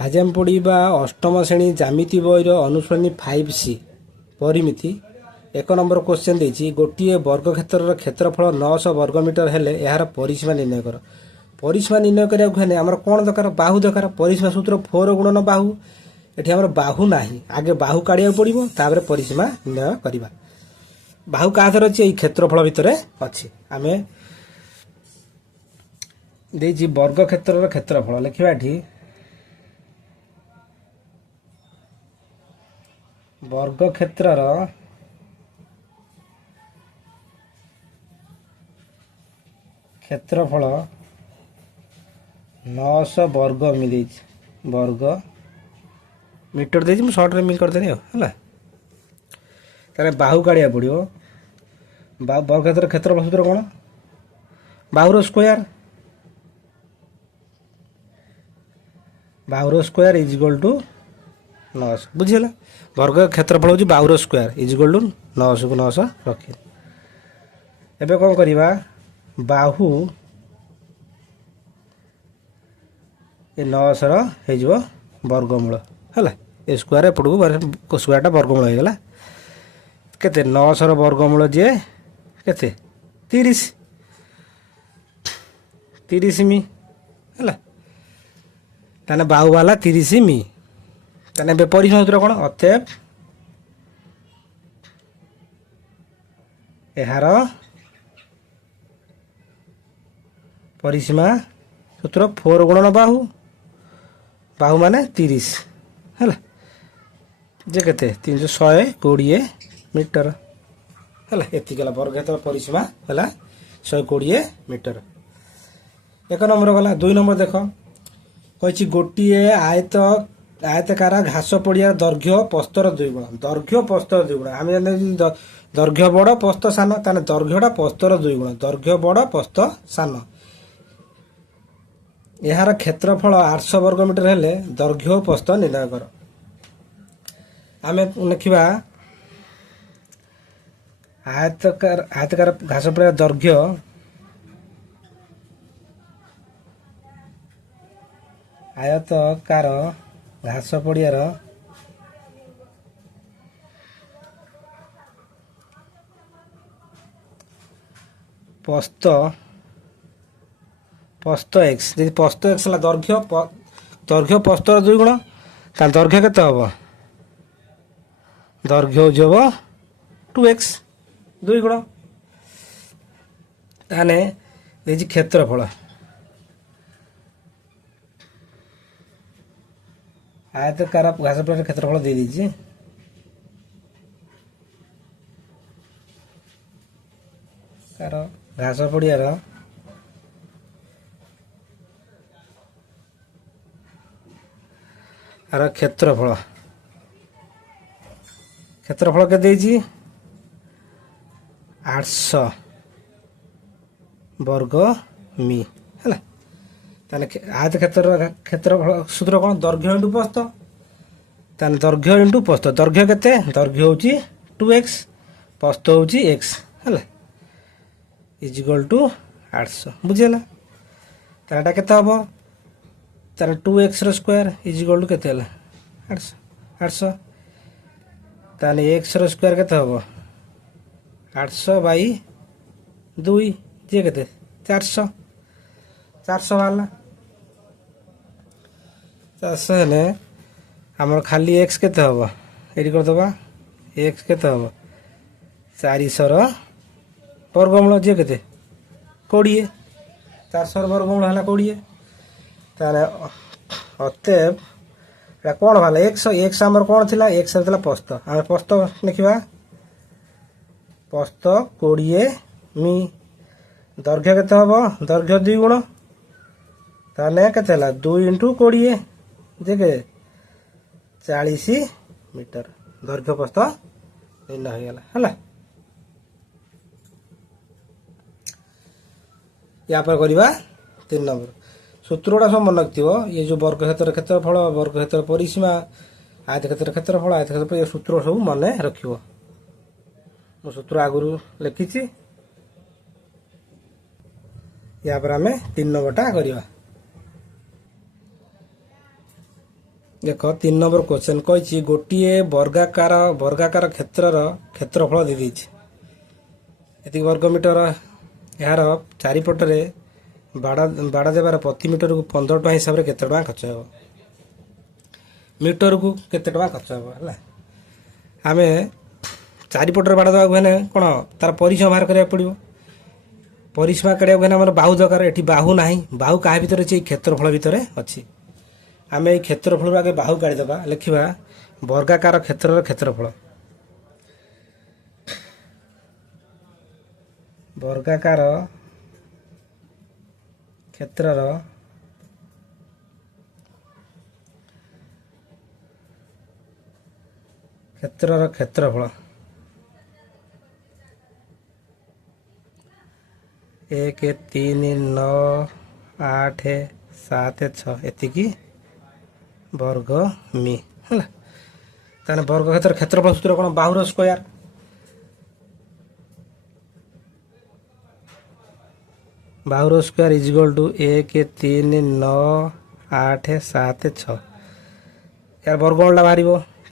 ଆଜି ଆମେ ପଢ଼ିବା ଅଷ୍ଟମ ଶ୍ରେଣୀ ଜ୍ୟାମିତି ବହିର ଅନୁଶ୍ରେଣୀ 5C ପରିମିତି। 1 ନମ୍ବର କ୍ୱେଶ୍ଚନ୍ ଦେଇଛି, ଗୋଟିଏ ବର୍ଗକ୍ଷେତ୍ରର କ୍ଷେତ୍ରଫଳ 900 ବର୍ଗମିଟର ହେଲେ ଏହାର ପରିସୀମା ନିର୍ଣ୍ଣୟ କର। ପରିସୀମା ନିର୍ଣ୍ଣୟ କରିବାକୁ ହେଲେ ଆମର କ'ଣ ଦରକାର? ବାହୁ ଦରକାର। ପରିସୀମା ସୂତ୍ର 4 ଗୁଣନ ବାହୁ। ଏଠି ଆମର ବାହୁ ନାହିଁ, ଆଗେ ବାହୁ କାଢ଼ିବାକୁ ପଡ଼ିବ, ତାପରେ ପରିସୀମା ନିର୍ଣ୍ଣୟ କରିବା। ବାହୁ କାହା ଥରେ ଅଛି? ଏଇ କ୍ଷେତ୍ରଫଳ ଭିତରେ ଅଛି। ଆମେ ଦେଇଛି ବର୍ଗକ୍ଷେତ୍ରର କ୍ଷେତ୍ରଫଳ, ଲେଖିବା ଏଠି ବର୍ଗକ୍ଷେତ୍ରର କ୍ଷେତ୍ରଫଳ 900 ବର୍ଗ ମି ଦେଇଛି, ବର୍ଗ ମିଟର ଦେଇଛି, ମୁଁ ସର୍ଟରେ ମି କରିଦେଲି ଆଉ ହେଲା। ତାହେଲେ ବାହୁ କାଢ଼ିବାକୁ ପଡ଼ିବ। ବର୍ଗକ୍ଷେତ୍ରର କ୍ଷେତ୍ରଫଳ ସୂତ୍ର କ'ଣ? ବାହୁର ସ୍କୋୟାର। ବାହୁର ସ୍କୋୟାର ଇଜ୍ ଇକ୍ୱାଲ୍ ଟୁ 900। ବୁଝିଗଲା? ବର୍ଗ କ୍ଷେତ୍ରଫଳ ହେଉଛି ବାହୁର ସ୍କୋୟାର ଇଜ୍ ଇକ୍ୱାଲ୍ ଟୁ 900କୁ 900 ରଖିଲେ। ଏବେ କ'ଣ କରିବା? ବାହୁ ଏ 900ର ହେଇଯିବ ବର୍ଗମୂଳ ହେଲା। ଏ ସ୍କୋୟାର ଏପଟକୁ ସ୍କୋୟାରଟା ବର୍ଗମୂଳ ହେଇଗଲା। କେତେ? 900ର ବର୍ଗମୂଳ ଯିଏ କେତେ? 30 ମି ହେଲା। ତାହେଲେ ବାହୁ ବାହାରିଲା 30 ମି। ତାହେଲେ ଏବେ ପରିସୀମା ସୂତ୍ର କ'ଣ? ଅତଏବ ଏହାର ପରିସୀମା ସୂତ୍ର 4 ଗୁଣନ ବାହୁ, ବାହୁ ମାନେ 30 ହେଲା, ଯେ କେତେ? 120 ମିଟର ହେଲା। ଏତିକି ହେଲା ବର୍ଗକ୍ଷେତ୍ର ପରିସୀମା ହେଲା 120 ମିଟର। 1 ନମ୍ବର ଗଲା। 2 ନମ୍ବର ଦେଖ, କହିଛି ଗୋଟିଏ ଆୟତାକାର ଘାସ ପଡ଼ିଆର ଦୈର୍ଘ୍ୟ ପ୍ରସ୍ତର 2 ଗୁଣ। ଦୈର୍ଘ୍ୟ ପ୍ରସ୍ତର 2 ଗୁଣ। ଆମେ ଜାଣିଛୁ ଦୈର୍ଘ୍ୟ ବଡ଼ ପ୍ରସ୍ତ ସାନ, ତାହେଲେ ଦୈର୍ଘ୍ୟଟା ପ୍ରସ୍ତର 2 ଗୁଣ। ଦୈର୍ଘ୍ୟ ବଡ଼ ପ୍ରସ୍ତ ସାନ। ଏହାର କ୍ଷେତ୍ରଫଳ 800 ବର୍ଗ ମିଟର ହେଲେ ଦୈର୍ଘ୍ୟ ଓ ପ୍ରସ୍ତ ନିର୍ଣ୍ଣୟ କର। ଆମେ ଲେଖିବା ଆୟତାକାର ଘାସ ପଡ଼ିଆର ଦୈର୍ଘ୍ୟ ଆୟତାକାର ଘାସ ପଡ଼ିଆର ପ୍ରସ୍ତ x। ଯଦି ପ୍ରସ୍ତ x ହେଲା ଦୈର୍ଘ୍ୟ ପ୍ରସ୍ତର 2 ଗୁଣ, ତାହେଲେ ଦୈର୍ଘ୍ୟ କେତେ ହେବ? ଦୈର୍ଘ୍ୟ ହେଉଛି ହେବ 2x 2 ଗୁଣ। ତାହେଲେ ଦେଇଛି କ୍ଷେତ୍ରଫଳ ଆୟତାକାର ଘାସ ପଡ଼ିଆର କ୍ଷେତ୍ରଫଳ ଦେଇଦେଇଛି। ଘାସ ପଡ଼ିଆର କ୍ଷେତ୍ରଫଳ କେତେ ଦେଇଛି? 800 ବର୍ଗ ମି ହେଲା। ତାହେଲେ କ୍ଷେତ୍ରଫଳ ସୂତ୍ର କ'ଣ? ଦୈର୍ଘ୍ୟ ଇଣ୍ଟୁ ପ୍ରସ୍ତ। ତାହେଲେ ଦୈର୍ଘ୍ୟ ଇଣ୍ଟୁ ପ୍ରସ୍ତ। ଦୈର୍ଘ୍ୟ କେତେ? ଦୈର୍ଘ୍ୟ ହେଉଛି 2x, ପ୍ରସ୍ତ ହେଉଛି x ହେଲା, ଇଜ୍ ଇକ୍ୱାଲ୍ ଟୁ 800। ବୁଝିଗଲା? ତାହେଲେ ଏଇଟା କେତେ ହେବ? ତାହେଲେ 2xର ସ୍କୋୟାର ଇଜ୍ ଇକ୍ୱାଲ୍ ଟୁ କେତେ ହେଲା? 800। ତାହେଲେ xର ସ୍କୋୟାର କେତେ ହେବ? 800/2 ଯିଏ କେତେ? 400 ବାହାରିଲା। 400 ହେଲେ ଆମର ଖାଲି x କେତେ ହେବ? ଏଇଠି କରିଦେବା। x କେତେ ହେବ? 400ର ବର୍ଗମୂଳ ଯିଏ କେତେ? 20। 400ର ବର୍ଗମୂଳ ହେଲା 20। ତାହେଲେ ଅତଏବ ଏଇଟା କ'ଣ ବାହାରିଲା? x ଆମର କ'ଣ ଥିଲା? x ଥିଲା ପ୍ରସ୍ତ। ଆମେ ପ୍ରସ୍ତ ଲେଖିବା, ପ୍ରସ୍ତ 20 ମି। ଦୈର୍ଘ୍ୟ କେତେ ହେବ? ଦୈର୍ଘ୍ୟ 2 ଗୁଣ। ତାହେଲେ କେତେ ହେଲା? 2 × 20 ଯେ କେତେ? 40 ମିଟର। ଦୈର୍ଘ୍ୟ ପ୍ରସ୍ତ ନିର୍ଣ୍ଣୟ ହୋଇଗଲା ହେଲା। ୟା ପରେ କରିବା 3 ନମ୍ବର। ସୂତ୍ରଟା ସବୁ ମନେ ରଖିଥିବ। ଇଏ ଯେଉଁ ବର୍ଗକ୍ଷେତ୍ରର କ୍ଷେତ୍ରଫଳ, ବର୍ଗକ୍ଷେତ୍ରର ପରିସୀମା, ଆୟତକ୍ଷେତ୍ରର କ୍ଷେତ୍ରଫଳ, ଆୟତକ୍ଷେତ୍ର ଏ ସୂତ୍ର ସବୁ ମନେ ରଖିବ। ମୁଁ ସୂତ୍ର ଆଗରୁ ଲେଖିଛି। ୟା ପରେ ଆମେ 3 ନମ୍ବରଟା କରିବା। देख 3 नंबर क्वेश्चन कही गोटे वर्गाकार क्षेत्रर क्षेत्रफल दे ये वर्ग मीटर यार चारिपटे बाड़ देवार प्रति मीटर को 15 टଙ୍କା हिसाब से केते टଙ୍କା खर्च हो मीटर को केते टଙ୍କା खर्च हो आम चारिपटे बाड़ देवा कौन तार परिसीमा बाहर करा पड़ो परिसीमा काढ़ा आम बाहु दरकार ये बाहु ना बाहु क्या भितर अच्छी क्षेत्रफल भितर अच्छी आम ये क्षेत्रफल आगे बाहु काढ़ीदे लिखा वर्गाकार क्षेत्र क्षेत्रफल वर्गाकार क्षेत्रर क्षेत्रफल 1 3 9 8 7 6 एतिकी वर्ग मी है ताने वर्ग क्षेत्र क्षेत्रफल सूत्र कौन बाहुर स्क्वायर बाहुर स्क्वायर इज इक्वल टू 1 3 9 8 7 6 यार वर्गमूल बाहर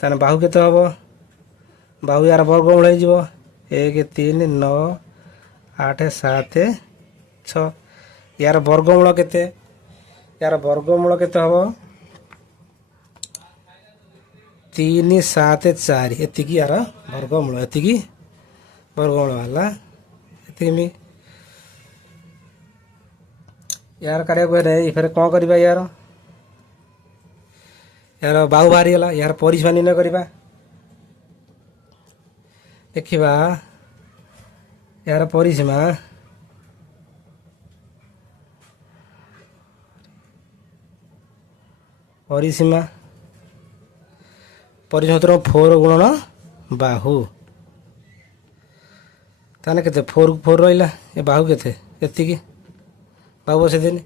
ताने बाहु केते हम बाहु यार वर्गमूल हो 1 3 9 8 7 6 यार वर्गमूल केते यार वर्गमूल केते हम 3 7 4 एतिकी यार वर्गमूल एतिकी वर्गमूल वाला एतिकी यार काढ़ा फिर कौन करवा यार यार बाहु बाहरी गला यार परिसीमा निर्णय करवा देखा यार परिसीमा परिसीमा सूत्र 4 गुणन बाहु ताने केते 4 रहा ये बाहु केते एतिकी बाहु बसई देनी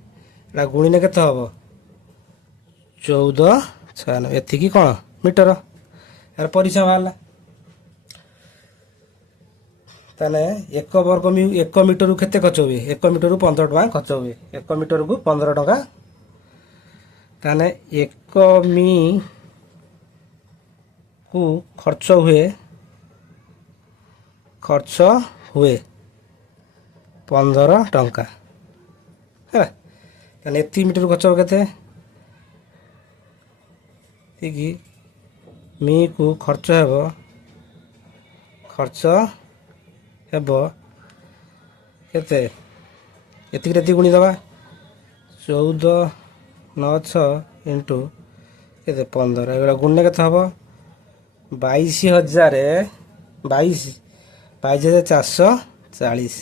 एटा गुणिने केते हम 14 96 एतिकी कौन मीटर यार परिसीमा बाहर ताने 1 वर्ग 1 मीटर को केते खर्च हुए 1 मीटर को 15 टଙ୍କା खर्च हुए 1 मीटर को 15 टଙ୍କା ताने 1 मी को खर्च हुए 15 टଙ୍କା है ताने एति मीटर खर्च हो केते मी को खर्च हेब केते एति रेति गुणी दबा 14 9 6 इंटू केते 15 एगुड़ा गुणने केते हम 22,440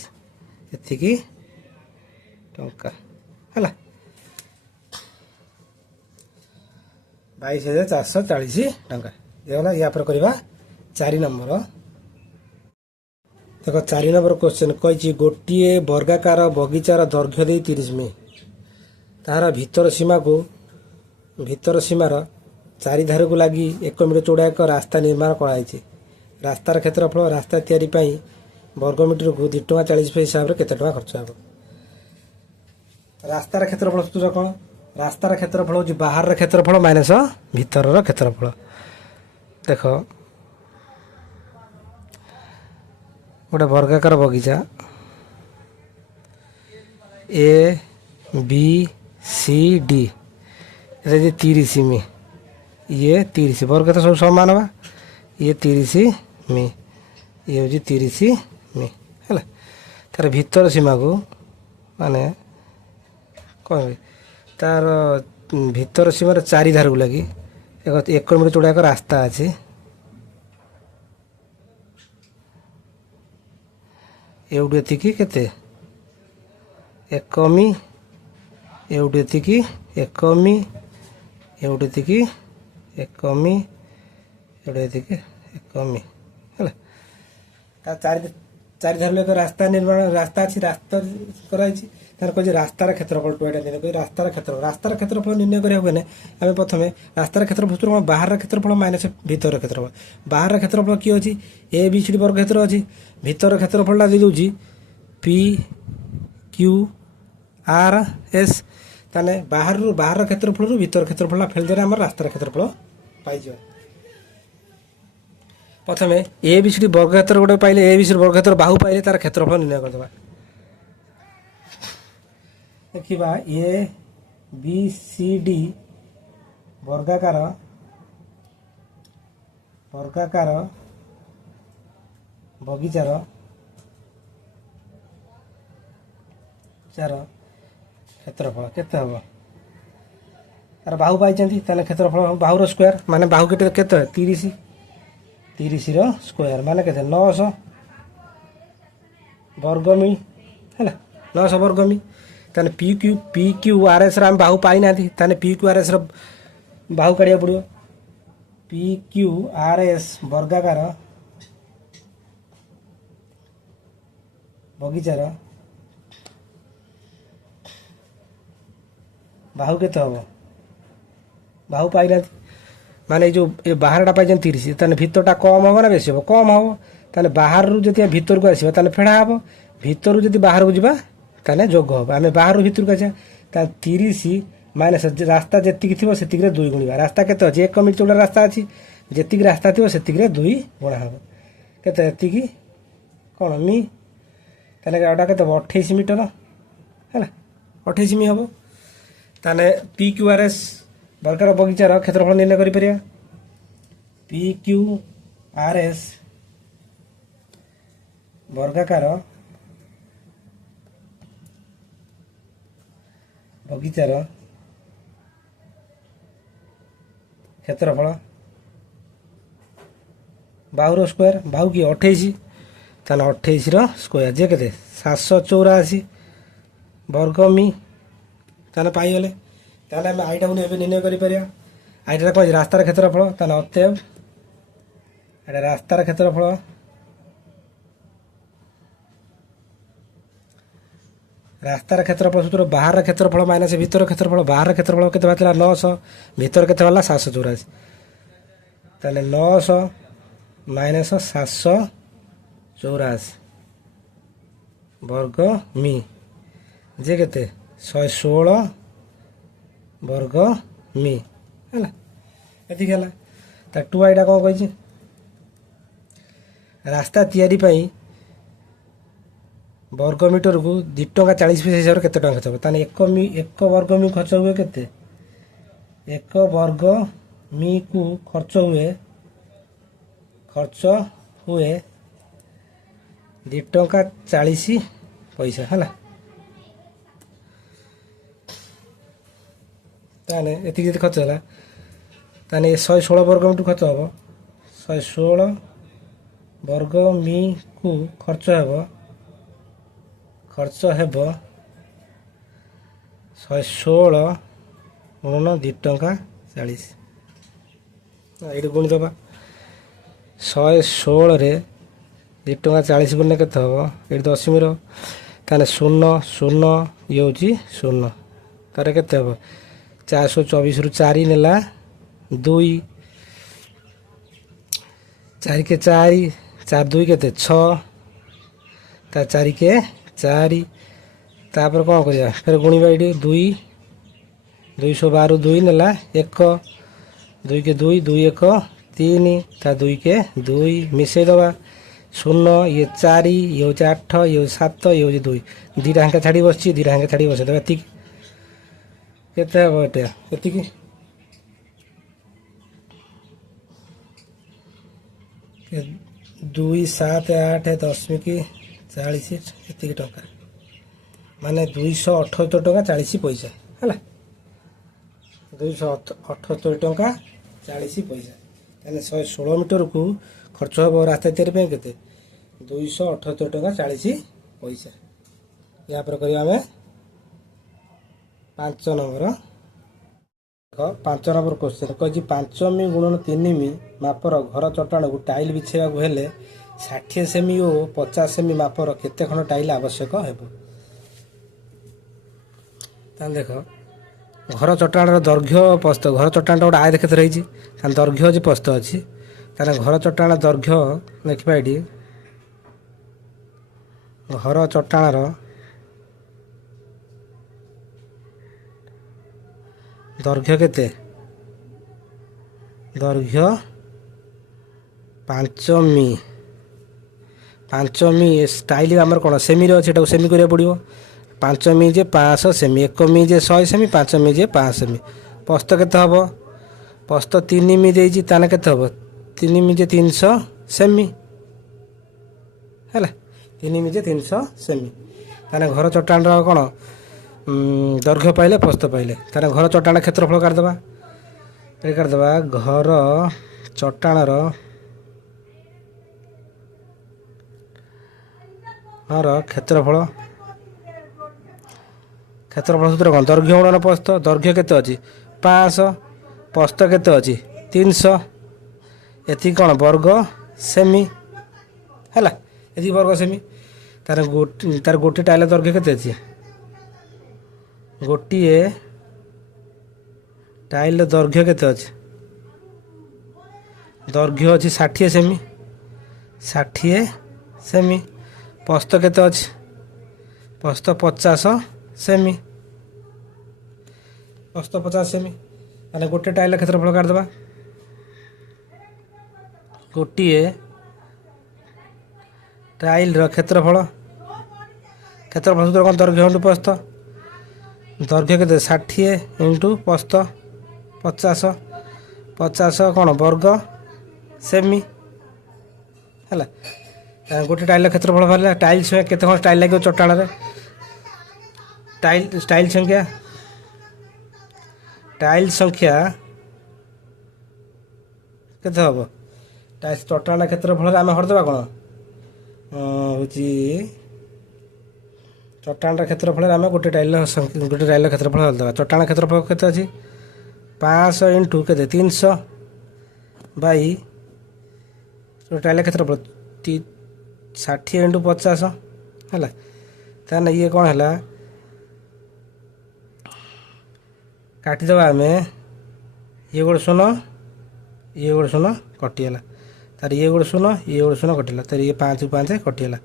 एतिकी टଙ୍କା है 22,440 टଙ୍କା ये या पर करवा 4 नंबर देख 4 नंबर क्वेश्चन कही गोटे वर्गाकार बगीचार दैर्घ्य दे 30 मी तार भीतर सीमार चारिधार को लगी 1 मीटर चौड़ा एक रास्ता निर्माण कराई रास्तार क्षेत्रफल रास्ता तैयारी वर्ग मीटर को 2 टଙ୍କା 40 पैसा हिसाब से केते टଙ୍କା खर्च हो रास्तार क्षेत्रफल सूत्र कौन रास्तार क्षेत्रफल हूँ बाहर क्षेत्रफल माइनस भीतर क्षेत्रफल देख गोटे वर्गाकार बगीचा ए बी सी डी 30 मी ये 30 वर्ग तो सब समान बा ये 30 मी ये हूँ 30 मी है तार भीतर सीमा को माने कौन तार भीतर सीमार चारिधार को लगी 1 मीटर चौड़ा एक रास्ता अच्छे एवढू एतिकी केते 1 मी एवढू एतिकी 1 मी एवढू एतिकी 1 मी एवढू एतिकी 1 मी है चारिधार एक रास्ता निर्माण रास्ता अच्छी रास्ता कराई तार कह रास्तार क्षेत्रफल टूटा निर्णय रास्तार क्षेत्रफल निर्णय करें आम प्रथम रास्तार क्षेत्रफल सूत्र बाहर क्षेत्रफल माइनस भीतर क्षेत्रफल बाहर क्षेत्रफल किए अच्छी ए बी सी डी वर्ग क्षेत्र अच्छी भीतर क्षेत्रफल दे दूँ पी क्यू आर एस ताने बाहर क्षेत्रफल भीतर क्षेत्रफल फेल देले आम रास्तार क्षेत्रफल पाई प्रथम ए बी सी डी वर्ग क्षेत्र गोटे पाइले ए बी सी वर्ग क्षेत्र बाहु पाइले तार क्षेत्रफल निर्णय करदे देखा ए बी सी डी वर्गाकार बगीचार क्षेत्रफल केते हम तार बाहु पाई क्षेत्रफल बाहुर स्क्वायर माने बाहु के 30 स्क्वायर माने के 900 वर्गमी है 900 वर्गमी ताने पी क्यू आर एस आम बाहु पाई ना ताने पी क्यू आर एस बाहु काढ़ा पड़ो पी क्यू आर एस वर्गाकार बगीचार बाहु के हम बाहु पाई ना माने जो ये बाहरटा पाई 30 ताने भीतरटा कम हम ना बेसी हम कम हम ताने बाहर जब भीतर को आसवा ताने फेड़ा हम भीतर जब बाहर को जावा ताने जोग हम आम बाहर भीतर को आसा 30 माइनस रास्ता जी थी से 2 गुणा रास्ता के 1 मीटर चौड़ा रास्ता अच्छी जी रास्ता थी से 2 गुणा हम के कौन मी ताने गाँवटा के 28 मीटर है 28 मी हम ताने पी क्यू आर एस वर्गाकार बगीचार क्षेत्रफल निर्णय करें पी क्यू आर एस वर्गाकार बगीचार क्षेत्रफल बाहुर स्क्वायर बाहु की 28 ताने 28 स्क्वायर जे के 784 वर्गमी ताने पाइगले ताने आम आईटा को निर्णय करें आईटा कौन रास्तार क्षेत्रफल ताने अतएव एटा रास्तार क्षेत्रफल रास्तार क्षेत्रफल सूत्र बाहर क्षेत्रफल माइनस भीतर क्षेत्रफल बाहर क्षेत्रफल के 900 भीतर के 784 ताने 900 माइनस 784 वर्ग मी जे के 116 वर्ग मी है टू आईटा कौन कही रास्ता तैयारी वर्ग मीटर को 2 टंका 40 पैसा हिसाब से केते टंका खर्च ताने एक वर्ग मी खर्च हुए केते एक वर्ग मी को खर्च हुए 2 टंका 40 पैसा है ताने एति जति खर्च है ताने 116 वर्ग मीटर खर्च हम 116 वर्ग मी को खर्च है 116 गुणन 2 टंका 40 ये गुणीदबा 116 रे 2 टंका 40 गुण के हम ये 10 ताने 0 0 ये हूँ 0 तार के 424 रु 4 नेला 2 4 के 4 4 2 के 6 ता 4 के 4 तापर कौन कर फिर गुणवा ये 2 212 2 नेला 1 2 के 2 2 1 3 ता 2 के 2 मिसई दबा 0 ये 4 ये हूँ 8 ये 7 ये हूँ 2 2टा हांके छाड़ी बस 2टा हांके छाड़ी बस एति केते हम एति 2 7 8 10 40 टंका माने 278 टंका 40 पैसा है 278 टंका 40 पैसा ताने 116 मीटर को खर्च हम रास्ता तैयारी के 278 टंका 40 पैसा या पर करिया हमें 5 नंबर 5 नंबर क्वेश्चन कही 5 मी गुणन 3 मी मापर घर चट्टाण को टाइल बिछेवा हेले 60 सेमी और 50 सेमी मापर केते खंड टाइल आवश्यक है देख घर चट्टाण दैर्घ्य प्रस्थ घर चट्टाण गोटे आयत क्षेत्र रही दैर्घ्य अच्छी प्रस्थ अच्छी घर चट्टाण दैर्घ्य देखा ये घर चट्टाण ଦୈର୍ଘ୍ୟ କେତେ? ଦୈର୍ଘ୍ୟ 5 ମି। 5 ମି ଷ୍ଟାଇଲ ଆମର କ'ଣ ସେମିରେ ଅଛି, ଏଟାକୁ ସେମି କରିବାକୁ ପଡ଼ିବ। 5 ମି ଯେ 500 ସେମି, 1 ମି ଯେ 100 ସେମି, 5 ମି ଯେ 500 ସେମି। ପ୍ରସ୍ତ କେତେ ହେବ? ପ୍ରସ୍ତ 3 ମି ଦେଇଛି, ତାହେଲେ କେତେ ହେବ? 3 ମି ଯେ 300 ସେମି ହେଲା। 3 ମି ଯେ 300 ସେମି। ତାହେଲେ ଘର ଚଟାଣର କ'ଣ ଦୈର୍ଘ୍ୟ ପାଇଲେ, ପ୍ରସ୍ତ ପାଇଲେ। ତାହେଲେ ଘର ଚଟାଣ କ୍ଷେତ୍ରଫଳ କାଢ଼ିଦେବା। ଏଠି କାଢ଼ିଦେବା ଘର ଚଟାଣର କ୍ଷେତ୍ରଫଳ। କ୍ଷେତ୍ରଫଳ ସୂତ୍ର କ'ଣ? ଦୈର୍ଘ୍ୟ ଗୁଣନ ପ୍ରସ୍ତ। ଦୈର୍ଘ୍ୟ କେତେ ଅଛି? 500। ପ୍ରସ୍ତ କେତେ ଅଛି? 300। ଏତିକି କ'ଣ ବର୍ଗ ସେମି ହେଲା। ଏତିକି ବର୍ଗ ସେମି। ତାର ଗୋଟିଏ ଟାଇଲ ଦୈର୍ଘ୍ୟ କେତେ ଅଛି? ଗୋଟିଏ ଟାଇଲ ଦୈର୍ଘ୍ୟ କେତେ ଅଛି? ଦୈର୍ଘ୍ୟ ଅଛି 60 ସେମି। 60 ସେମି। ପ୍ରସ୍ତ କେତେ ଅଛି? ପ୍ରସ୍ତ 50 ସେମି। ପ୍ରସ୍ତ 50 ସେମି। ତାହେଲେ ଗୋଟିଏ ଟାଇଲ କ୍ଷେତ୍ରଫଳ କାଢ଼ିଦେବା। ଗୋଟିଏ ଟାଇଲର କ୍ଷେତ୍ରଫଳ। କ୍ଷେତ୍ରଫଳ ସୂତ୍ର କ'ଣ? ଦୈର୍ଘ୍ୟ ଇଣ୍ଟୁ ପ୍ରସ୍ତ। ଦୈର୍ଘ୍ୟ କେତେ? 60 ଇଣ୍ଟୁ ପ୍ରସ୍ତ 50। 50 କ'ଣ ବର୍ଗ ସେମି ହେଲା। ଗୋଟେ ଟାଇଲର କ୍ଷେତ୍ରଫଳ ବାହାରିଲା। ଟାଇଲ ସଂଖ୍ୟା କେତେ କ'ଣ ଟାଇଲ ଲାଗିବ ଚଟାଣରେ? ଟାଇଲ ସଂଖ୍ୟା କେତେ ହେବ? ଚଟାଣ କ୍ଷେତ୍ରଫଳରେ ଆମେ ହରିଦେବା କ'ଣ ହେଉଛି? ଚଟାଣର କ୍ଷେତ୍ରଫଳରେ ଆମେ ଗୋଟେ ଟାଇଲର କ୍ଷେତ୍ରଫଳ ହରିଦେବା। ଚଟାଣ କ୍ଷେତ୍ରଫଳ କେତେ ଅଛି? 500 ଇଣ୍ଟୁ କେତେ? 300 ବାଇ ଟାଇଲ କ୍ଷେତ୍ରଫଳ 60 ଇଣ୍ଟୁ 50 ହେଲା। ତାହେଲେ ଇଏ କ'ଣ ହେଲା? କାଟିଦେବା ଆମେ। ଇଏ ଗୋଟେ ଶୂନ, ଇଏ ଗୋଟେ ଶୂନ କଟିଗଲା। ତାର ଇଏ ଗୋଟେ ଶୂନ, ଇଏ ଗୋଟେ ଶୂନ କଟିଲା। ତାର ଇଏ 5 5 କଟିଗଲା।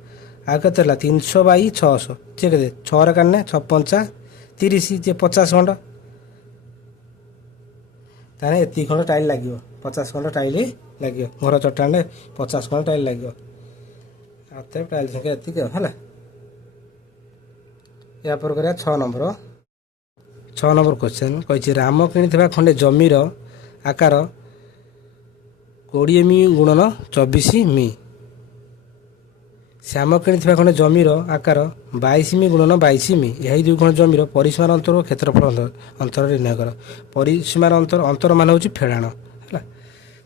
ଆଉ କେତେ ହେଲା? 300 ବାଇ 600 ଯେ କେତେ? 6ରେ କାଟିଲେ 6 5 30 ଯେ 50 ଖଣ୍ଡ। ତାହେଲେ ଏତିକି ଖଣ୍ଡ ଟାଇଲ ଲାଗିବ। 50 ଖଣ୍ଡ ଟାଇଲ ଲାଗିବ। ଘର ଚଟାଣରେ 50 ଖଣ୍ଡ ଟାଇଲ ଲାଗିବ। ଅତଏବ ଟାଇଲ ସଂଖ୍ୟା ଏତିକି ହେଲା। ଏହାପରେ କରିବା 6 ନମ୍ବର। 6 ନମ୍ବର କ୍ୱେଶ୍ଚନ୍ କହିଛି ରାମ କିଣିଥିବା ଖଣ୍ଡେ ଜମିର ଆକାର 20 ମି ଗୁଣନ 24 ମି। ଶ୍ୟାମ କିଣିଥିବା ଖଣ୍ଡେ ଜମିର ଆକାର 22 ମି ଗୁଣନ 22 ମି। ଏହି ଦୁଇ ଖଣ୍ଡ ଜମିର ପରିସୀମାର ଅନ୍ତର ଓ କ୍ଷେତ୍ରଫଳ ଅନ୍ତର ନିର୍ଣ୍ଣୟ କର। ପରିସୀମାର ଅନ୍ତର ମାନେ ହେଉଛି ଫେଡ଼ାଣ ହେଲା।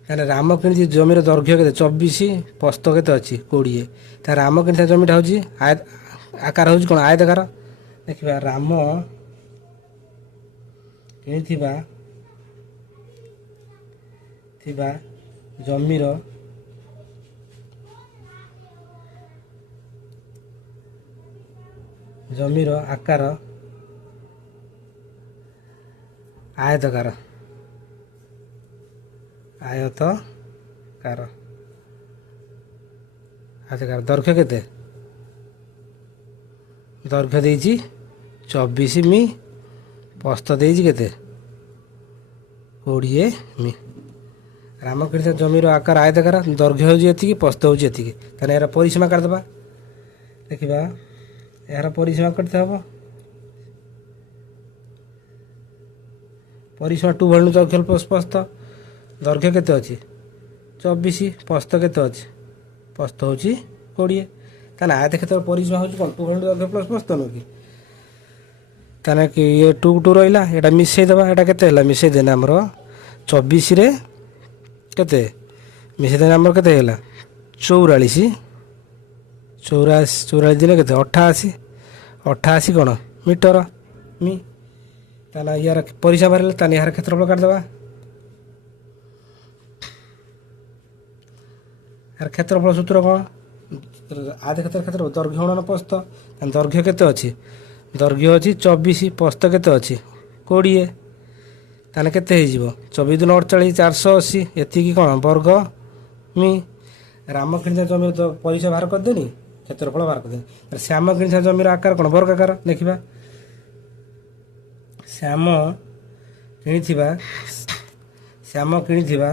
ତାହେଲେ ରାମ କିଣିଛି ଜମିର ଦୈର୍ଘ୍ୟ କେତେ? 24। ପ୍ରସ୍ତ କେତେ ଅଛି? 20। ତା ରାମ କିଣିଥିବା ଜମିଟା ହେଉଛି ଆକାର ହେଉଛି କ'ଣ? ଆୟତାକାର। ଦେଖିବା ରାମ କିଣିଥିବା ଜମିର ଆକାର ଆୟତକାର। ଦୈର୍ଘ୍ୟ କେତେ? ଦୈର୍ଘ୍ୟ ଦେଇଛି 24 ମି। ପ୍ରସ୍ତ ଦେଇଛି କେତେ? 20 ମି। ରାମ କିଣିଥିବା ଜମିର ଆକାର ଆୟତାକାର। ଦୈର୍ଘ୍ୟ ହେଉଛି ଏତିକି, ପ୍ରସ୍ତ ହେଉଛି ଏତିକି। ତାହେଲେ ଏହାର ପରିସୀମା କାଢ଼ିଦେବା। ଦେଖିବା ଏହାର ପରିସୀମା କେତେ ହେବ? ପରିସୀମା 2 ଭଳି ଦୈର୍ଘ୍ୟ ପ୍ଲସ୍ ପ୍ରସ୍ତ। ଦୈର୍ଘ୍ୟ କେତେ ଅଛି? 24। ପ୍ରସ୍ତ କେତେ ଅଛି? ପ୍ରସ୍ତ ହେଉଛି 20। ତାହେଲେ ଆୟତ କ୍ଷେତ୍ରରେ ପରିସୀମା ହେଉଛି କ'ଣ? 2 ଭଳି ଦୈର୍ଘ୍ୟ ପ୍ଲସ୍ ପ୍ରସ୍ତ ନୁହେଁ କି? ତାହେଲେ ଇଏ 2 2 ରହିଲା। ଏଇଟା ମିଶାଇଦେବା। ଏଇଟା କେତେ ହେଲା? ମିଶାଇଦେଲେ ଆମର 24ରେ କେତେ? ମିଶାଇଦେଲେ ଆମର କେତେ ହେଲା? 44। 44 ଦିନେ କେତେ? 88। 88 କ'ଣ? ମିଟର ମି। ତାହେଲେ ୟାର ପରିସୀମା ବାହାରିଲା। ତାହେଲେ ଏହାର କ୍ଷେତ୍ରଫଳ କାଢ଼ିଦେବା। ଏହାର କ୍ଷେତ୍ରଫଳ ସୂତ୍ର କ'ଣ? ଆୟତ କ୍ଷେତ୍ରଫଳ ଦୈର୍ଘ୍ୟ ଗୁଣନ ପ୍ରସ୍ତ। ଦୈର୍ଘ୍ୟ କେତେ ଅଛି? ଦୈର୍ଘ୍ୟ ଅଛି 24। ପ୍ରସ୍ତ କେତେ ଅଛି? 20। ତାହେଲେ କେତେ ହେଇଯିବ? 24 × 48 480। ଏତିକି କ'ଣ? ବର୍ଗ ମି। ରାମ କିଣିଥିବା ଜମିର ପରିସୀମା ବାହାର କରିଦେନି, କ୍ଷେତ୍ରଫଳ ବାହାର କରିଦେନି। ଶ୍ୟାମ କିଣିଥିବା ଜମିର ଆକାର କ'ଣ? ବର୍ଗାକାର। ଦେଖିବା ଶ୍ୟାମ କିଣିଥିବା ଶ୍ୟାମ କିଣିଥିବା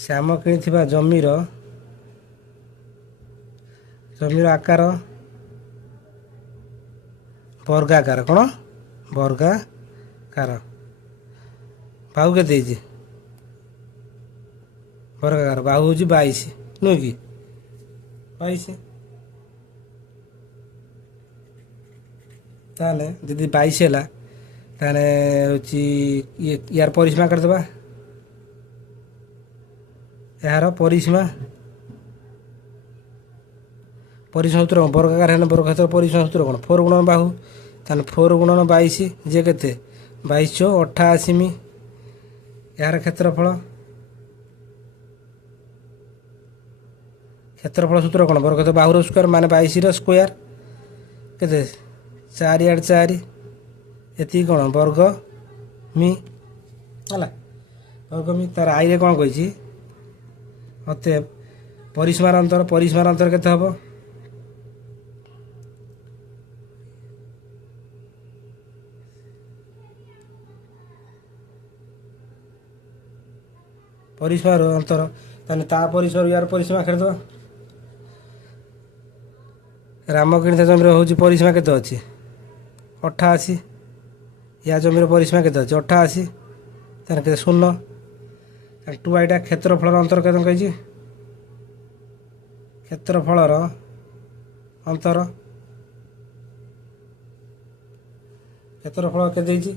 ଶ୍ୟାମ କିଣିଥିବା ଜମିର ଆକାର ବର୍ଗାକାର। କ'ଣ ବର୍ଗାକାର। ବାହୁ କେତେ ହେଇଛି? ବର୍ଗାକାର। ବାହୁ ହେଉଛି 22 ନୁହେଁ କି? 22। ତାହେଲେ ଯଦି 22 ହେଲା ତାହେଲେ ହେଉଛି ୟାର ପରିସୀମା କାଟିଦେବା। ଏହାର ପରିସୀମା ସୂତ୍ର କ'ଣ? ବର୍ଗାକାର ହେଲେ ବର୍ଗକ୍ଷେତ୍ର ପରିସୀମା ସୂତ୍ର କ'ଣ? 4 ଗୁଣନ ବାହୁ। ତାହେଲେ 4 ଗୁଣନ 22 ଯେ କେତେ? 22 88 ମି। ଏହାର କ୍ଷେତ୍ରଫଳ ସୂତ୍ର କ'ଣ? ବର୍ଗକ୍ଷେତ୍ର ବାହୁର ସ୍କୋୟାର ମାନେ 22ର ସ୍କୋୟାର କେତେ? 4 8 4 ଏତିକି କ'ଣ? ବର୍ଗ ମି ହେଲା। ବର୍ଗ ମି। ତାର ଆଇରେ କ'ଣ କହିଛି? ଅତଏବ ପରିସୀମାର ଅନ୍ତର କେତେ ହେବ? ପରିସୀମାର ଅନ୍ତର। ତାହେଲେ ତା ପରିସୀମାରୁ ୟାର ପରିସୀମା ଖେଳିଦେବା। ରାମ କିଣିଥିବା ଜମିର ହେଉଛି ପରିସୀମା କେତେ ଅଛି? 88। ୟା ଜମିର ପରିସୀମା କେତେ ଅଛି? 88। ତାହେଲେ କେତେ? 0। ତାହେଲେ 2i ଟା କ୍ଷେତ୍ରଫଳର ଅନ୍ତର କେତେ କହିଛି? କ୍ଷେତ୍ରଫଳର ଅନ୍ତର କେତେ ହେଇଛି?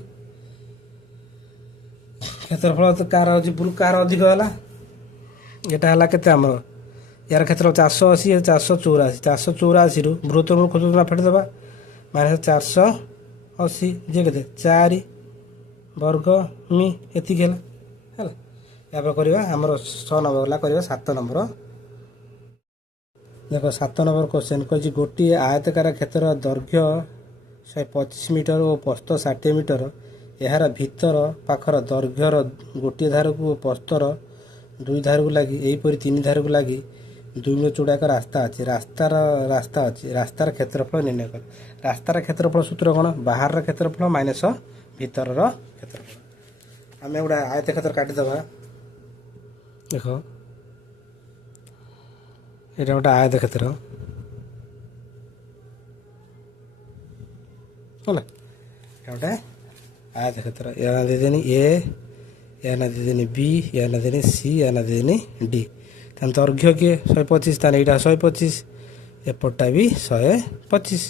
କ୍ଷେତ୍ରଫଳ କାହାର ଅଛି? କାହାର ଅଧିକ ହେଲା? ଏଟା ହେଲା କେତେ ଆମର? ୟାର କ୍ଷେତ୍ର 480 484। 484ରୁ ବୃହତ୍ତମ କ୍ଷୁଦ୍ରତମ ଫେଟିଦେବା ମାନେ 480 ଯେ କେତେ? 4 ବର୍ଗ ମି। ଏତିକି ହେଲା। ତାପରେ କରିବା ଆମର 6 ନମ୍ବର ହେଲା। କରିବା 7 ନମ୍ବର। ଦେଖ 7 ନମ୍ବର କ୍ୱେଶ୍ଚନ୍ କହିଛି ଗୋଟିଏ ଆୟତାକାର କ୍ଷେତ୍ରର ଦୈର୍ଘ୍ୟ 125 ମିଟର ଓ ପ୍ରସ୍ଥ 60 ମିଟର। ଏହାର ଭିତର ପାଖର ଦୈର୍ଘ୍ୟର ଗୋଟିଏ ଧାରକୁ ଓ ପ୍ରସ୍ଥର 2 ଧାରକୁ ଲାଗି ଏହିପରି 3 ଧାରକୁ ଲାଗି 2 ମିଟର ଚଉଡ଼ା ଏକ ରାସ୍ତା ଅଛି। ରାସ୍ତାର କ୍ଷେତ୍ରଫଳ ନିର୍ଣ୍ଣୟ କର। ରାସ୍ତାର କ୍ଷେତ୍ରଫଳ ସୂତ୍ର କ'ଣ? ବାହାରର କ୍ଷେତ୍ରଫଳ ମାଇନସ ଭିତରର କ୍ଷେତ୍ରଫଳ। ଆମେ ଗୋଟେ ଆୟତକ୍ଷେତ୍ର କାଟିଦେବା। ଦେଖ ଏଇଟା ଗୋଟେ ଆୟତକ୍ଷେତ୍ର ହେଲା। ଗୋଟେ ଆୟତକ୍ଷେତ୍ର। ୟା ନା ଦେଇଦେନି ଏ, ୟା ନା ଦେଇଦେନି ବି, ୟା ନା ଦେଇଦେନି ସି, ୟା ନା ଦେଇଦେନି ଡି। ତାହେଲେ ଦୈର୍ଘ୍ୟ କିଏ? 125। ତାହେଲେ ଏଇଟା 125, ଏପଟଟା ବି 125।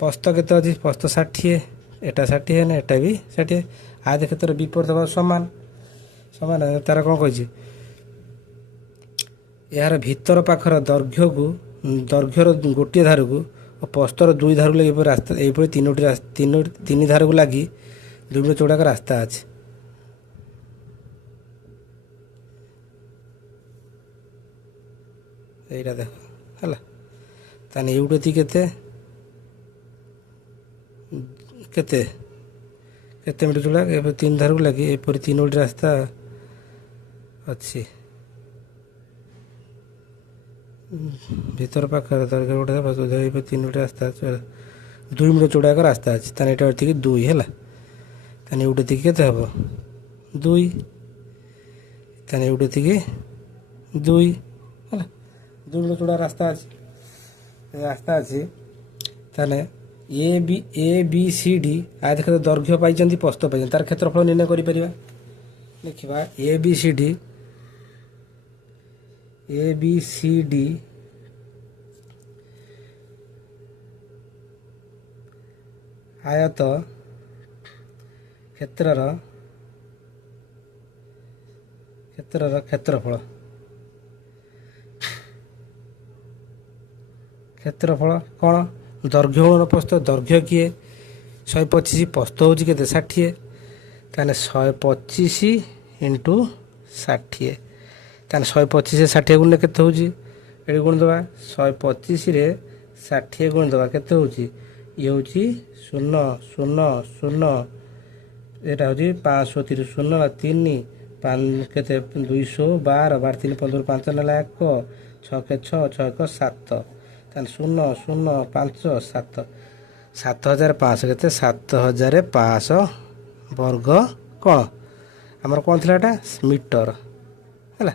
ପ୍ରସ୍ଥ କେତେ ଅଛି? ପ୍ରସ୍ଥ 60। ଏଟା 60 ହେଲେ ଏଟା ବି 60। ଆୟତକ୍ଷେତ୍ର ବିପରୀତ ଭାଗ ସମାନ। ତାର କ'ଣ କହିଛି? ଏହାର ଭିତର ପାଖର ଦୈର୍ଘ୍ୟର ଗୋଟିଏ ଧାରକୁ ଓ ପ୍ରସ୍ଥର 2 ଧାରକୁ ଲାଗି ଏହିପରି 3 ଧାରକୁ ଲାଗି 2 ମିଟର ଚଉଡ଼ା ଏକ ରାସ୍ତା ଅଛି। এইটা দেখো ହେଲା। ତାହେଲେ ଏଇଟା ଏତିକି କେତେ ମିଟର ଚଉଡ଼ା? ଏପରି 3 ଧାରକୁ ଲାଗି ଏପରି 3 ରାସ୍ତା ଅଛି। ଭିତର ପାଖରେ ଦୈର୍ଘ୍ୟ ଗୋଟେ 3 ରାସ୍ତା 2 ମିଟର ଚଉଡ଼ା ଏକ ରାସ୍ତା ଅଛି। ତାହେଲେ ଏଇଟା ଏତିକି 2 ହେଲା। ତାହେଲେ ଏଇଟା ଏତିକି କେତେ ହେବ? 2। ତାହେଲେ ଏଇଟା ଏତିକି 2 ହେଲା। 2 ମିଟର ଚଉଡ଼ା ରାସ୍ତା ଅଛି। ତାହେଲେ ଏ ବି ସି ଡି ଆୟତକ୍ଷେତ୍ର ଦୈର୍ଘ୍ୟ ପାଇଛନ୍ତି, ପ୍ରସ୍ଥ ପାଇଛନ୍ତି। ତାର କ୍ଷେତ୍ରଫଳ ନିର୍ଣ୍ଣୟ କରିପାରିବା। ଦେଖିବା ଏ ବି ସି ଡି ଆୟତ କ୍ଷେତ୍ରର କ୍ଷେତ୍ରଫଳ କ'ଣ? ଦୈର୍ଘ୍ୟ ଗୁଣନ ପ୍ରସ୍ଥ। ଦୈର୍ଘ୍ୟ କିଏ? 125। ପ୍ରସ୍ଥ ହେଉଛି କେତେ? 60। ତାହେଲେ 125 ଇଣ୍ଟୁ 60। ତାହେଲେ 125 60 ଗୁଣିଲେ କେତେ ହେଉଛି? ଏଠି ଗୁଣିଦେବା। 125ରେ 60 ଗୁଣିଦେବା କେତେ ହେଉଛି? ଇଏ ହେଉଛି 0 0 0। ଏଇଟା ହେଉଛି 530 0 3 କେତେ? 212 12 3 15 5 ନେଲା 1 6 6 6 1 7। ତାହେଲେ 0 0 5 7 7500 କେତେ 7500 ବର୍ଗ କ'ଣ ଆମର କ'ଣ ଥିଲା ଏଟା ମିଟର ହେଲା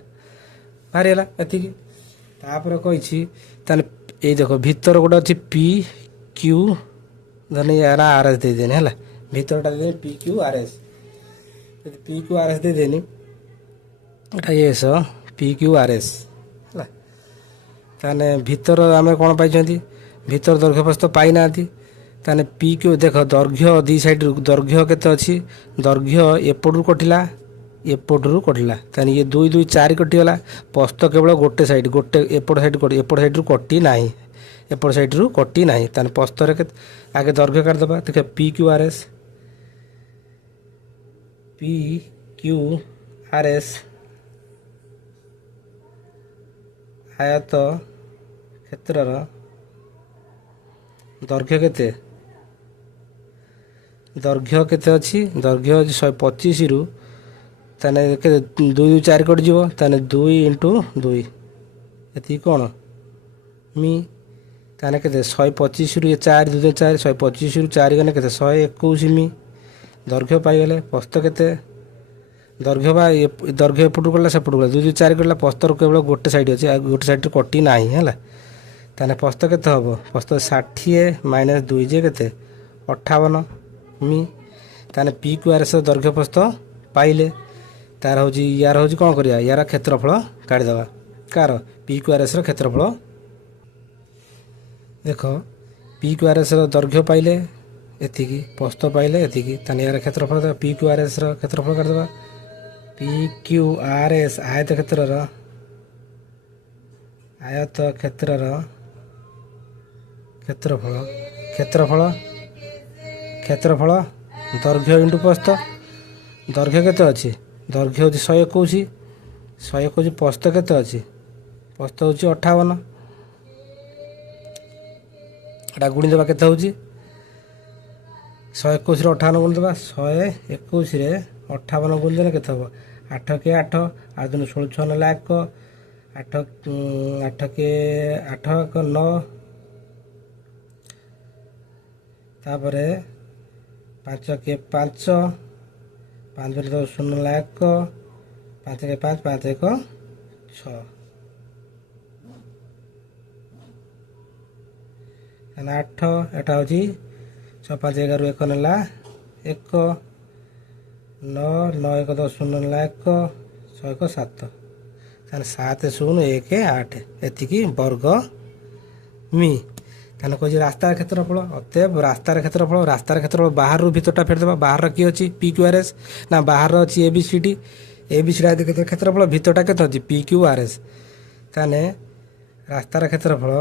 ବାହାରିଗଲା ଏତିକି। ତାପରେ କହିଛି ତାହେଲେ ଏଇ ଦେଖ ଭିତର ଗୋଟେ ଅଛି ପି କ୍ୟୁ ଧରି ଆର ଆର୍ ଏସ୍ ଦେଇଦେନି ହେଲା ଭିତରଟା ଦେଇଦେନି ପି କ୍ୟୁ ଆର୍ ଏସ୍ ଯଦି ପି କ୍ୟୁ ଆର୍ ଏସ୍ ଦେଇଦେନି ଏଟା S P Q R S ହେଲା। ତାହେଲେ ଭିତର ଆମେ କ'ଣ ପାଇଛନ୍ତି ଭିତର ଦୈର୍ଘ୍ୟ ପ୍ରସ୍ଥ ପାଇନାହାନ୍ତି। ତାହେଲେ ପି କ୍ୟୁ ଦେଖ ଦୈର୍ଘ୍ୟ ଦୁଇ ସାଇଡ଼୍ରୁ ଦୈର୍ଘ୍ୟ କେତେ ଅଛି ଦୈର୍ଘ୍ୟ ଏପଟରୁ କଟିଲା ଏପଟରୁ କଟିଲା ତାହେଲେ ଇଏ 2 2 4 କଟିଗଲା ପ୍ରସ୍ଥ କେବଳ ଗୋଟେ ସାଇଡ଼୍ ଗୋଟେ ଏପଟ ସାଇଡ଼୍ରୁ କଟି ନାହିଁ ଏପଟ ସାଇଡ଼୍ରୁ କଟି ନାହିଁ। ତାହେଲେ ପ୍ରସ୍ଥରେ କେତେ ଆଗେ ଦୈର୍ଘ୍ୟ କାଟିଦେବା ଦେଖ ପି କ୍ୟୁ ଆର୍ ଏସ୍ ଆୟତ କ୍ଷେତ୍ରର ଦୈର୍ଘ୍ୟ କେତେ ଅଛି ଦୈର୍ଘ୍ୟ ଅଛି 125ରୁ ତାହେଲେ କେତେ 2 2 4 କଟିଯିବ ତାହେଲେ 2 × 2 ଏତିକି କ'ଣ ମି ତାହେଲେ କେତେ 125ରୁ 4 2 4 125ରୁ 4 ଗଲେ କେତେ 121 ମି ଦୈର୍ଘ୍ୟ ପାଇଗଲେ। ପ୍ରସ୍ଥ କେତେ ଦୈର୍ଘ୍ୟ ବା ଦୈର୍ଘ୍ୟ ଏପଟକୁ ଗଲା ସେପଟକୁ ଗଲା 2 2 4 ଗଲା ପ୍ରସ୍ଥର କେବଳ ଗୋଟେ ସାଇଡ଼୍ ଅଛି ଆଉ ଗୋଟେ ସାଇଡ଼୍ରୁ କଟି ନାହିଁ ହେଲା। ତାହେଲେ ପ୍ରସ୍ଥ କେତେ ହେବ ପ୍ରସ୍ଥ 60 - 2 ଯେ କେତେ 58 ମି। ତାହେଲେ ପି କ୍ୟୁ ଆର୍ ଏସ୍ ଦୈର୍ଘ୍ୟ ପ୍ରସ୍ଥ ପାଇଲେ ତାର ହେଉଛି ୟାର ହେଉଛି କ'ଣ କରିବା ୟାର କ୍ଷେତ୍ରଫଳ କାଢ଼ିଦେବା କାହାର ପି କ୍ୟୁ ଆର୍ ଏସ୍ର କ୍ଷେତ୍ରଫଳ ଦେଖ ପି କ୍ୟୁ ଆର୍ ଏସ୍ର ଦୈର୍ଘ୍ୟ ପାଇଲେ ଏତିକି ପ୍ରସ୍ଥ ପାଇଲେ ଏତିକି ତାହେଲେ ୟାର କ୍ଷେତ୍ରଫଳ ଦେବା ପି କ୍ୟୁ ଆର୍ ଏସ୍ର କ୍ଷେତ୍ରଫଳ କାଢ଼ିଦେବା ପି କ୍ୟୁ ଆର୍ ଏସ୍ ଆୟତ କ୍ଷେତ୍ରର କ୍ଷେତ୍ରଫଳ ଦୈର୍ଘ୍ୟ ଇଣ୍ଟୁ ପ୍ରସ୍ଥ ଦୈର୍ଘ୍ୟ କେତେ ଅଛି ଦୈର୍ଘ୍ୟ ହେଉଛି 121 ପ୍ରସ୍ଥ କେତେ ଅଛି ପ୍ରସ୍ଥ ହେଉଛି 58 ଏଇଟା ଗୁଣିଦେବା କେତେ ହେଉଛି 121ରେ 58 ଗୁଣିଦେବା 121ରେ 58 ଗୁଣିଦେଲେ କେତେ ହେବ 8 × 8 ଆଉ ଦିନ 16 6 ନେଲା 1 8 × 9 ତାପରେ 5 × 5 5 × 0 ନେଲା 1 5 × 5 5 × 1 6 8 ଏଟା ହେଉଛି 6 5 11 1 ନେଲା 1 9 9 1 10 0 ନେଲା 1 6 1 7 ତାହେଲେ 7 0 1 8 ଏତିକି ବର୍ଗ ମି। ତାହେଲେ କହୁଛି ରାସ୍ତାର କ୍ଷେତ୍ରଫଳ ଅତଏବ ରାସ୍ତାର କ୍ଷେତ୍ରଫଳ ବାହାରରୁ ଭିତରଟା ଫେରିଦେବା ବାହାର କିଏ ଅଛି ପି କ୍ୟୁ ଆର୍ ଏସ୍ ନା ବାହାର ଅଛି ଏ ବି ସି ଡି କ୍ଷେତ୍ରଫଳ ଭିତରଟା କେତେ ଅଛି ପି କ୍ୟୁ ଆର୍ ଏସ୍ ତାହେଲେ ରାସ୍ତାର କ୍ଷେତ୍ରଫଳ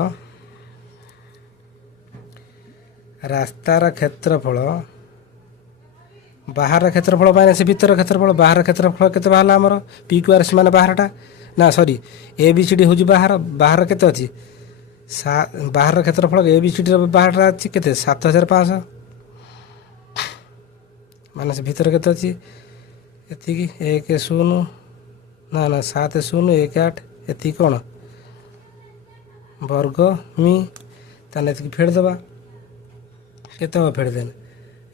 ବାହାର କ୍ଷେତ୍ରଫଳ ମାଇନସ୍ ଭିତର କ୍ଷେତ୍ରଫଳ ବାହାର କ୍ଷେତ୍ରଫଳ କେତେ ବାହାରିଲା ଆମର ପି କ୍ୟୁ ଆର୍ ଏସ୍ ମାନେ ବାହାରଟା ନା ସରି ଏ ବି ସି ଡି ହେଉଛି ବାହାର କେତେ ଅଛି ବାହାର କ୍ଷେତ୍ରଫଳ ଏ ବି ସି ଡିର ବାହାରଟା ଅଛି କେତେ 7500 ମାଇନସ୍ ଭିତରେ କେତେ ଅଛି ଏତିକି 1 0 ନା 7 0 1 8 ଏତିକି କ'ଣ ବର୍ଗ ମି। ତାହେଲେ ଏତିକି ଫେଡ଼ିଦେବା କେତେ ହେବ ଫେଡ଼ିଦେଲେ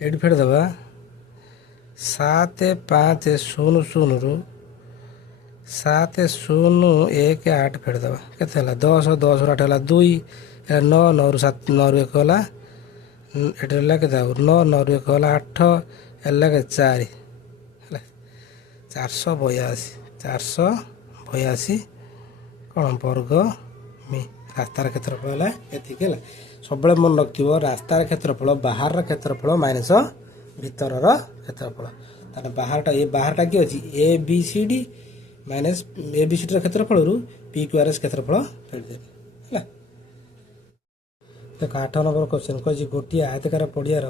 ଏଇଠି ଫେଡ଼ିଦେବା 7 5 0 0ରୁ 7 0 1 8 ଫେଡ଼ିଦେବା କେତେ ହେଲା 10 10ରୁ 8 ହେଲା 2 9 9ରୁ 7 9ରୁ 1 ହେଲା ଏଠି ହେଲା କେତେ ଆଉ 9 9ରୁ 1 ହେଲା 8 ହେଲା କେତେ 4 ହେଲା 482 କ'ଣ ବର୍ଗ ମି। ରାସ୍ତାର କ୍ଷେତ୍ରଫଳ ହେଲା ଏତିକି ହେଲା। ସବୁବେଳେ ମନେ ରଖିଥିବ ରାସ୍ତାର କ୍ଷେତ୍ରଫଳ ବାହାରର କ୍ଷେତ୍ରଫଳ ମାଇନସ୍ ଭିତରର କ୍ଷେତ୍ରଫଳ। ତାହେଲେ ବାହାରଟା କି ଅଛି A B C D minus A B C ଡିର କ୍ଷେତ୍ରଫଳରୁ ପି କ୍ୟୁ ଆର୍ ଏସ୍ କ୍ଷେତ୍ରଫଳ ଫେରିଦେବେ ହେଲା। ଦେଖ 8 ନମ୍ବର କ୍ୱେଶ୍ଚନ୍ କହିଛି ଗୋଟିଏ ଆୟତାକାର ପଡ଼ିଆର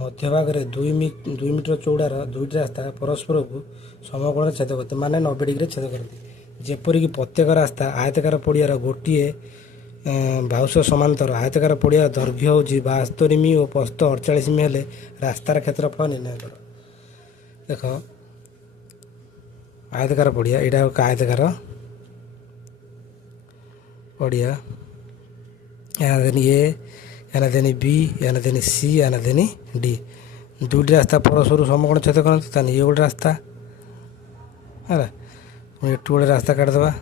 ମଧ୍ୟଭାଗରେ 2 ମିଟର ଚଉଡ଼ାର ଦୁଇଟି ରାସ୍ତା ପରସ୍ପରକୁ ସମକୋଣରେ ଛେଦ କରନ୍ତି ମାନେ 90 ଡିଗ୍ରୀରେ ଛେଦ କରନ୍ତି। ଯେପରିକି ପ୍ରତ୍ୟେକ ରାସ୍ତା ଆୟତାକାର ପଡ଼ିଆର ଗୋଟିଏ ବାହୁସ ସମାନ୍ତର ଆୟତାକାର ପଡ଼ିଆର ଦୈର୍ଘ୍ୟ ହେଉଛି 72 ମି ଓ ପ୍ରସ୍ଥ 48 ମି ହେଲେ ରାସ୍ତାର କ୍ଷେତ୍ରଫଳ ନିର୍ଣ୍ଣୟ କର। ଦେଖ ଆୟତାକାର ପଡ଼ିଆ ଏଇଟା ଆୟତାକାର ପଡ଼ିଆ यहाँ देनी ए, यहाँ देनी बी, यहाँ देनी सी, यहाँ देनी डी। दुईटी रास्ता परस्पर समकोण छेद करते ताने ये गोटे रास्ता है। एटू गोटे रास्ता काटिदेवा,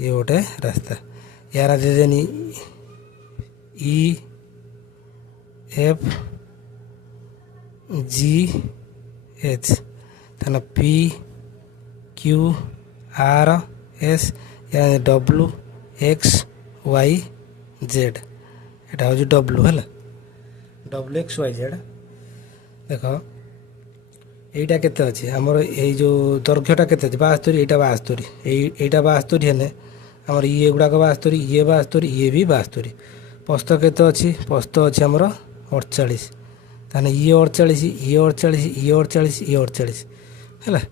ये गोटे रास्ता। यार देदेनी ई एफ जी एच, ताने पी क्यू आर एस, यानी डब्ल्यू एक्स वाई जेड। एटा हूँ डब्ल्यू है, डब्ल्यू एक्स वाई जेड। देख এইটা কেতে আছে আমার এই যে দৈর্ঘ্যটা কেতে আছে 72, এইটা 72, এইটা 72 হেলে আমার ইয়ে গুড়াক 72, ইয়ে 72, ইয়ে বি 72। প্রস্থ কেতে ଅଛି, প্রস্থ ଅଛି ଆମର 48। তাহলে ইয়ে 48, ইয়ে 48, ইয়ে 48, ইয়ে 48 ହେଲା।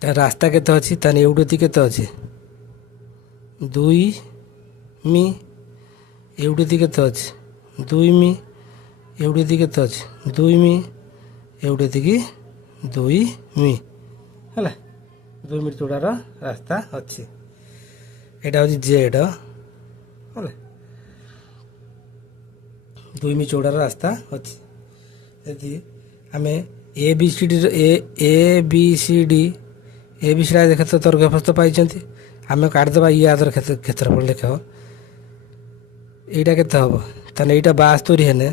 ତା ରାସ୍ତା କେତେ ଅଛି, ତାହେଲେ ଏଉଠି କେତେ ଅଛି 2 ମି, ଏଉଠି କେତେ ଅଛି 2 ମି, ଏଉଠି କେତେ ଅଛି 2 ମି, ଏଉଠି 2 ମି ହେଲା। 2 ମି ଚଉଡ଼ାର ରାସ୍ତା ଅଛି। ଏଇଟା ହେଉଛି ଜେଡ଼ ହେଲା, 2 ମି ଚଉଡ଼ାର ରାସ୍ତା ଅଛି। ଯଦି ଆମେ ଏ ବି ସି ଡି କ୍ଷେତ୍ର ଦୈର୍ଘ୍ୟ ପ୍ରସ୍ଥ ପାଇଛନ୍ତି, ଆମେ କାଟିଦେବା ଇଏ ଆଦର କ୍ଷେତ୍ରଫଳ ଲେଖା। এইটা কেতে হব, তাহলে এইটা 72 হেলে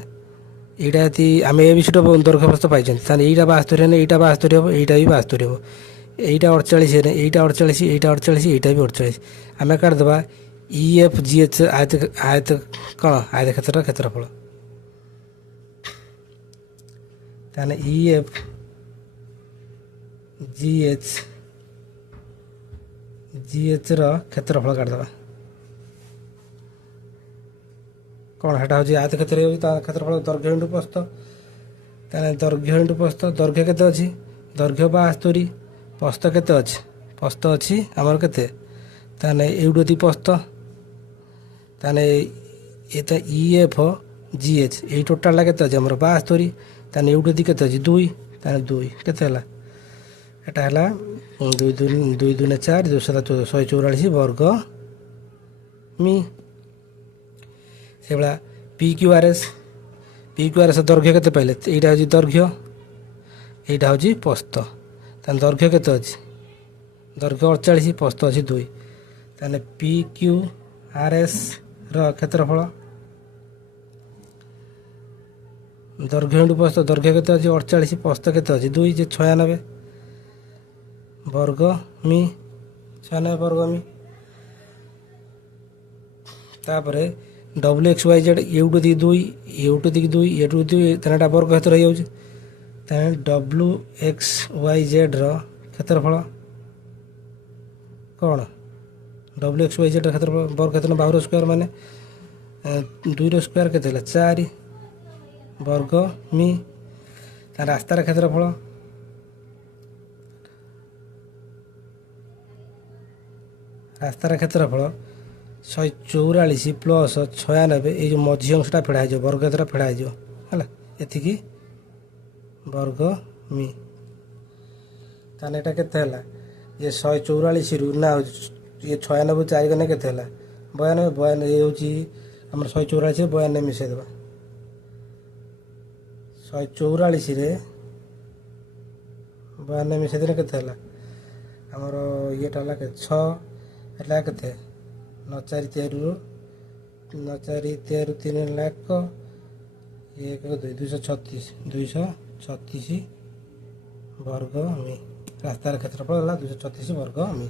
এইটা যদি আমি এ বিসিটা দৈর্ঘ্য প্রস্থ পাইছেন, তাহলে এইটা 72 হেলে এইটা 72 হব, এইটা বি 72 হব। এইটা 48 হেলে এইটা 48, এইটা 48, এইটা বি 48। আমি কাটিদেবা ই এফ জি এচ আয়ত କ'ଣ আয়তক্ষেত্রର ক্ষেত্রফଳ। তাহলে ই এফ জি ଏଚ୍ର ক্ষেত্রফଳ কাটিদেবা। କ'ଣ ସେଟା ହେଉଛି ଆୟତ କ୍ଷେତ୍ର ହେଉଛି ତା କ୍ଷେତ୍ରଫଳ ଦୈର୍ଘ୍ୟ ଇଣ୍ଟୁ ପ୍ରସ୍ଥ। ତାହେଲେ ଦୈର୍ଘ୍ୟ ଇଣ୍ଟୁ ପ୍ରସ୍ଥ, ଦୈର୍ଘ୍ୟ କେତେ ଅଛି, ଦୈର୍ଘ୍ୟ 72, ପ୍ରସ୍ଥ କେତେ ଅଛି, ପ୍ରସ୍ଥ ଅଛି ଆମର କେତେ, ତାହେଲେ ଏଇଠି ପ୍ରସ୍ଥ। ତାହେଲେ ଏଟା ଇ ଏଫ୍ ଜି ଏଚ୍ ଏଇ ଟୋଟାଲଟା କେତେ ଅଛି ଆମର 72, ତାହେଲେ ଏଇଠି କେତେ ଅଛି 2, ତାହେଲେ 2 କେତେ ହେଲା, ଏଟା ହେଲା 2 2 4 144 ବର୍ଗ ମି। সেভাবে পি কিউ আর এস দৈর্ঘ্য কেতে পাইলে, এইটা হচ্ছে দৈর্ঘ্য, এইটা হচ্ছে প্রস্থ। তাহলে দৈর্ঘ্য কেতে আছে, দৈর্ঘ্য 48, প্রস্থ আছে 2। তাহলে পি কিউ আর এস র ক্ষেত্রফল দৈর্ঘ্য ইন্টু প্রস্থ, দৈর্ঘ্য কেতে আছে 48, প্রস্থ কেতে আছে 2 যে 96 বর্গ মি, 96 বর্গ মি। তারপরে ডব্লু এক্স ওয়াই জেড ଏଉଠି 2, ଏଉଠି 2, ଏଠୁ 2, ତାହେଲେ ଏଇଟା ବର୍ଗ କ୍ଷେତ୍ର ହେଇଯାଉଛି। ତାହେଲେ ଡବ୍ଲୁ ଏକ୍ସ ୱାଇ ଜେଡ୍ର କ୍ଷେତ୍ରଫଳ କ'ଣ, ଡବ୍ଲୁ ଏକ୍ସ ୱାଇ ଜେଡ୍ର କ୍ଷେତ୍ରଫଳ ବର୍ଗ କ୍ଷେତ୍ର ବାହୁର ସ୍କୋୟାର ମାନେ 2ର ସ୍କୋୟାର କେତେ ହେଲା 4 ବର୍ଗ ମି। ତା ରାସ୍ତାର କ୍ଷେତ୍ରଫଳ -144 ପ୍ଲସ୍ 96, ଏଇ ଯେଉଁ ମଝି ଅଂଶଟା ଫେଡ଼ା ହେଇଯିବ, ବର୍ଗ କ୍ଷେତ୍ର ଫେଡ଼ା ହେଇଯିବ ହେଲା, ଏତିକି ବର୍ଗ ମି। ତାହେଲେ ଏଇଟା କେତେ ହେଲା, ଇଏ 144ରୁ ନା ଇଏ 96 4 ଗଲେ କେତେ ହେଲା 92, ଇଏ ହେଉଛି ଆମର 144, 92 ମିଶାଇଦେବା। 144ରେ 92 ମିଶାଇଦେଲେ କେତେ ହେଲା ଆମର ଇଏଟା ହେଲା କେତେ 6, ହେଲା କେତେ 9 4 13, 9 4 13 3 ଲାଖ 1 2 236 ବର୍ଗ ମି। ରାସ୍ତାର କ୍ଷେତ୍ରଫଳ ହେଲା 236 ବର୍ଗ ମି।